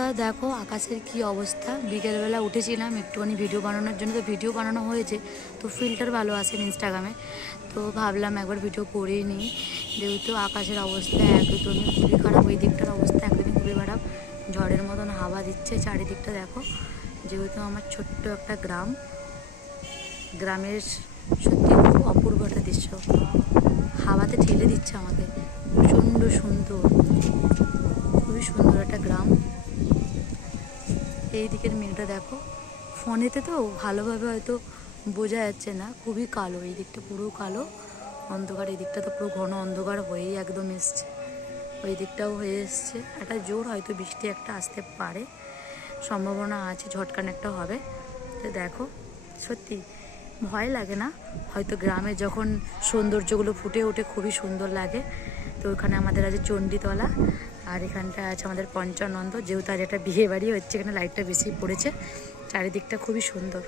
বন্ধুরা দেখো আকাশের কি অবস্থা। বিকেলবেলা উঠেছিলাম একটুখানি ভিডিও বানানোর জন্য, তো ভিডিও বানানো হয়েছে, তো ফিল্টার ভালো আসে ইনস্টাগ্রামে, তো ভাবলাম একবার ভিডিও করেই নিই। যেহেতু আকাশের অবস্থা একদমই খুবই খারাপ, ওই দিকটার অবস্থা একদমই খুবই খারাপ, ঝড়ের মতন হাওয়া দিচ্ছে চারিদিকটা। দেখো যেহেতু আমার ছোট্ট একটা গ্রামের সত্যি খুব অপূর্ব একটা দৃশ্য, হাওয়াতে ঠেলে দিচ্ছে আমাকে, প্রচণ্ড সুন্দর, খুবই সুন্দর একটা গ্রাম। এই দিকের মেঘটা দেখো, ফোনেতে তো ভালোভাবে হয়তো বোঝা যাচ্ছে না, খুবই কালো, এই দিকটা পুরো কালো অন্ধকার, এই দিকটা তো পুরো ঘন অন্ধকার হয়েই একদম এসছে, ওই দিকটাও হয়ে এসছে। একটা জোর হয়তো বৃষ্টি একটা আসতে পারে, সম্ভাবনা আছে, ঝটকান একটা হবে। তো দেখো সত্যি ভয় লাগে না, হয়তো গ্রামে যখন সৌন্দর্যগুলো ফুটে ওঠে খুবই সুন্দর লাগে। তো ওখানে আমাদের আছে চণ্ডীতলা, আর এখানটা আছে আমাদের পঞ্চানন্দ, যেহেতু আজ একটা বিয়ে বাড়ি হচ্ছে, এখানে লাইটটা বেশি পড়েছে, চারিদিকটা খুবই সুন্দর।